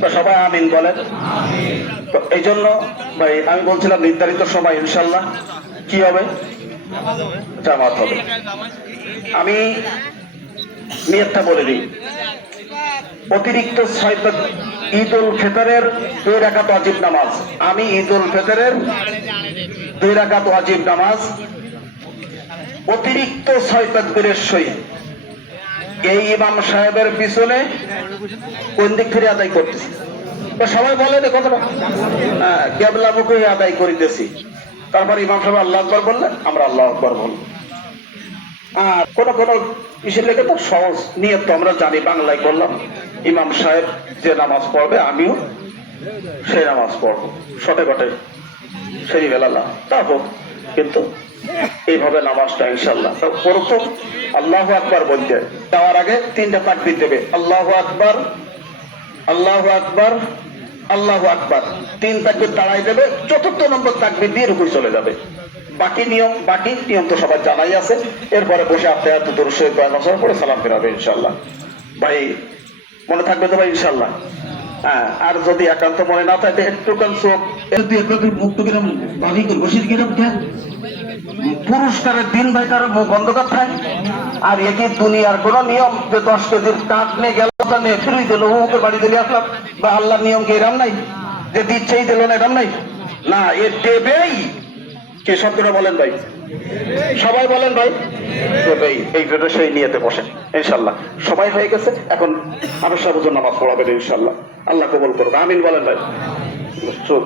তো সবাই আমিন বলেন। তো এই জন্য ভাই আমি বলছিলাম নির্ধারিত সময় ইনশাল্লাহ কি হবে, জামাত হবে। আমি নিয়তটা বলে দিই, অতিরিক্ত 6 ঈদ উল ফিতরের 2 রাকাত ওয়াজিব নামাজ, আমি ঈদ উল ফিতরের 2 রাকাত ওয়াজিব নামাজ অতিরিক্ত 6 তাকবীরের সহিত এই ইমাম সাহেবের পিছনে কোন দিক থেকে আদায় করতেছি। তো সবাই বলে দেখো কেবলামুখী আদায় করিতেছি। তারপর ইমাম সাহেব আল্লাহ আকবার বললেন, আমরা আল্লাহ আকবার বলবো। আর কোন কোন ইসের লেগে তো সহজ নিয়ত তো আমরা জানি, বাংলায় করলাম, ইমাম সাহেব যে নামাজ পড়বে আমিও সেই নামাজ পড়বো, শটে ঘটে সেই বেলা তা হোক, কিন্তু এইভাবে নামাজটা ইনশাল্লাহ। তো প্রথম আল্লাহু আকবার বলতে যাওয়ার আগে 3টা তাকবীর দেবে, আল্লাহু আকবার, আল্লাহু আকবার, আল্লাহু আকবার, 3 তাকবীর দাঁড়াই দেবে, 4র্থ নম্বর তাকবীর দিয়ে রুকুই চলে যাবে। বাকি নিয়ম তো সবার জানাই আছে। এরপরে বসে আত্মীয়াত দরুদ শরীফ পড়ে সালাম ফেরাবে ইনশাল্লাহ। ভাই মনে থাকবে তো ভাই ইনশাল্লাহ? হ্যাঁ, আর যদি একান্ত মনে না থাকে একটুখান চোখ মুক্ত কিরম বাকি করবো, কিরম পুরস্কারের দিন ভাই তার মুখ অন্ধকার থাকে। আর একই দুনিয়ার কোন নিয়ম যে 10 কেজির কাঠ নিয়ে গেল ফিরিয়ে দিল, ওকে বাড়ি দিলে আসলাম, বা আল্লাহর নিয়ম কি এরাম নাই যে দিচ্ছেই দিল না, এরাম নাই না, এ দেবেই। কে শব্দটা বলেন ভাই, সবাই বলেন ভাই, দেবেই। এই জন্য সেই নিয়েতে বসেন ইনশাল্লাহ। সবাই হয়ে গেছে, এখন আরো সর্বজন নামাজ পড়াবেন ইনশাল্লাহ। আল্লাহ কবুল করবে, আমিন বলেন ভাই। চুপ।